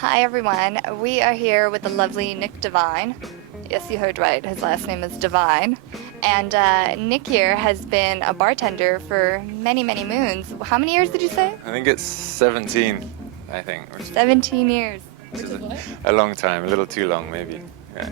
Hi everyone, we are here with the lovely Nick Devine. Yes, you heard right, his last name is Devine. And Nick here has been a bartender for many, many moons. How many years did you say? I think it's 17, I think. 17 years. Which is a long time, a little too long maybe. Yeah.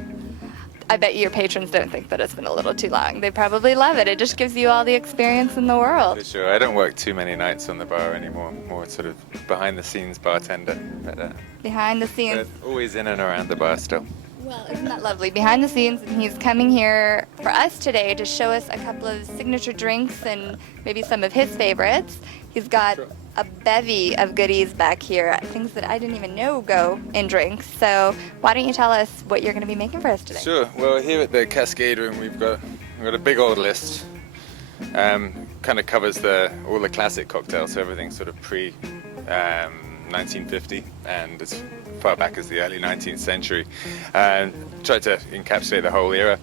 I bet your patrons don't think that it's been a little too long. They probably love it. It just gives you all the experience in the world. For sure. I don't work too many nights on the bar anymore. More sort of behind the scenes bartender. But, Behind the scenes. always in and around the bar still. Well, isn't that lovely? Behind the scenes, and he's coming here for us today to show us a couple of signature drinks and maybe some of his favorites. He's got a bevy of goodies back here, things that I didn't even know go in drinks. So why don't you tell us what you're going to be making for us today? Sure. Well, here at the Cascade Room, we've got a big old list. Kind of covers all the classic cocktails, so everything sort of pre 1950 and as far back as the early 19th century. Tried to encapsulate the whole era.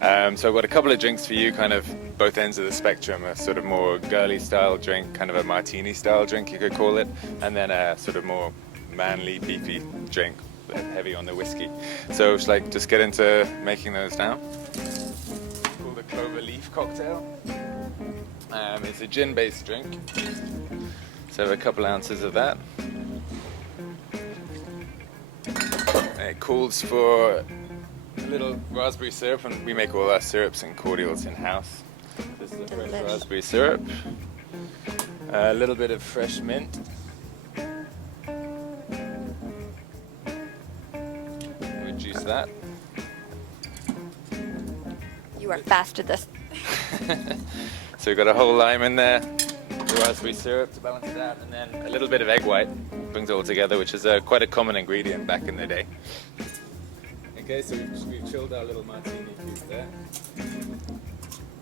So I've got a couple of drinks for you, kind of both ends of the spectrum, a sort of more girly style drink, kind of a martini style drink you could call it, and then a sort of more manly, beefy drink, heavy on the whiskey. So shall I just get into making those now? It's called a clover leaf cocktail. It's a gin-based drink, so a couple ounces of that. It calls for a little raspberry syrup, and we make all our syrups and cordials in-house. This is a fresh raspberry syrup. A little bit of fresh mint. Reduce that. You are fast at this. So we've got a whole lime in there, the raspberry syrup to balance it out, and then a little bit of egg white brings it all together, which is quite a common ingredient back in the day. Okay, so we've chilled our little martini cube there. And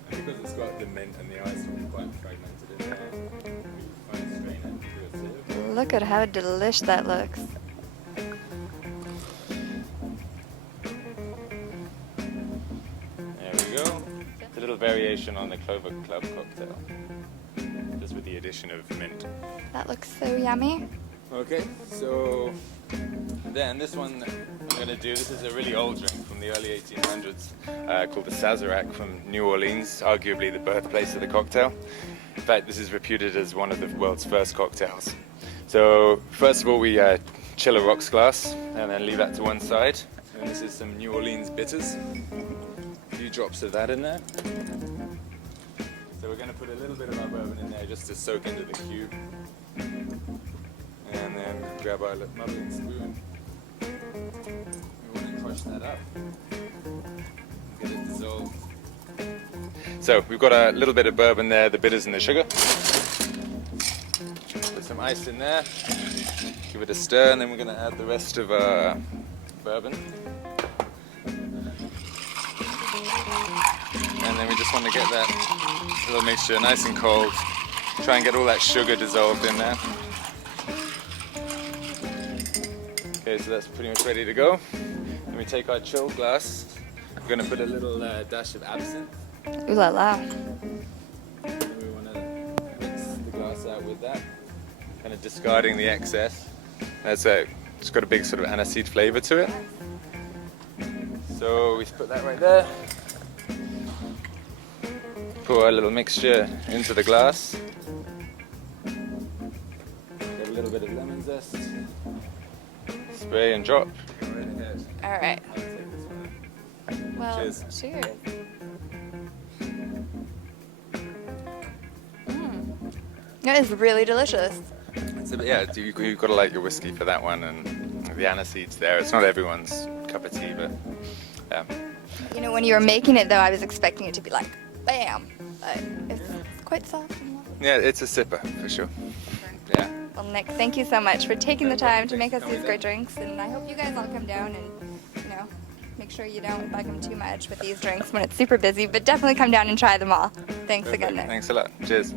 because it's got the mint and the ice quite fragmented in there, we fine strain it through a sieve. Look at how delish that looks. There we go. It's a little variation on the Clover Club cocktail, just with the addition of mint. That looks so yummy. Okay, so then this one I'm going to do, this is a really old drink from the early 1800s called the Sazerac from New Orleans, arguably the birthplace of the cocktail. In fact, this is reputed as one of the world's first cocktails. So first of all, we chill a rocks glass and then leave that to one side. And this is some New Orleans bitters. A few drops of that in there. So we're going to put a little bit of our bourbon in there just to soak into the cube. And then grab our muddling spoon. We want to crush that up. Get it dissolved. So we've got a little bit of bourbon there, the bitters and the sugar. Put some ice in there. Give it a stir, and then we're going to add the rest of our bourbon. And then we just want to get that little mixture nice and cold. Try and get all that sugar dissolved in there. Okay, so that's pretty much ready to go. Then we take our chill glass. We're going to put a little dash of absinthe. Ooh la la. And we want to mix the glass out with that, kind of discarding the excess. It's got a big sort of aniseed flavor to it. So we put that right there. Pour our little mixture into the glass. Get a little bit of lemon zest. Spray and drop. Go right ahead. All right. I'll take this one. Well, Cheers. cheers. That is really delicious. You've got to like your whiskey for that one, and the aniseed's there. It's not everyone's cup of tea, but yeah. You know, when you were making it, though, I was expecting it to be like, bam, but it's quite soft and lovely. Yeah, it's a sipper for sure. Yeah. Well, Nick, thank you so much for taking the time to Thanks make for us these coming great down. drinks, and I hope you guys all come down and, make sure you don't bug them too much with these drinks when it's super busy, but definitely come down and try them all. Thanks again, Nick. Thanks a lot. Cheers.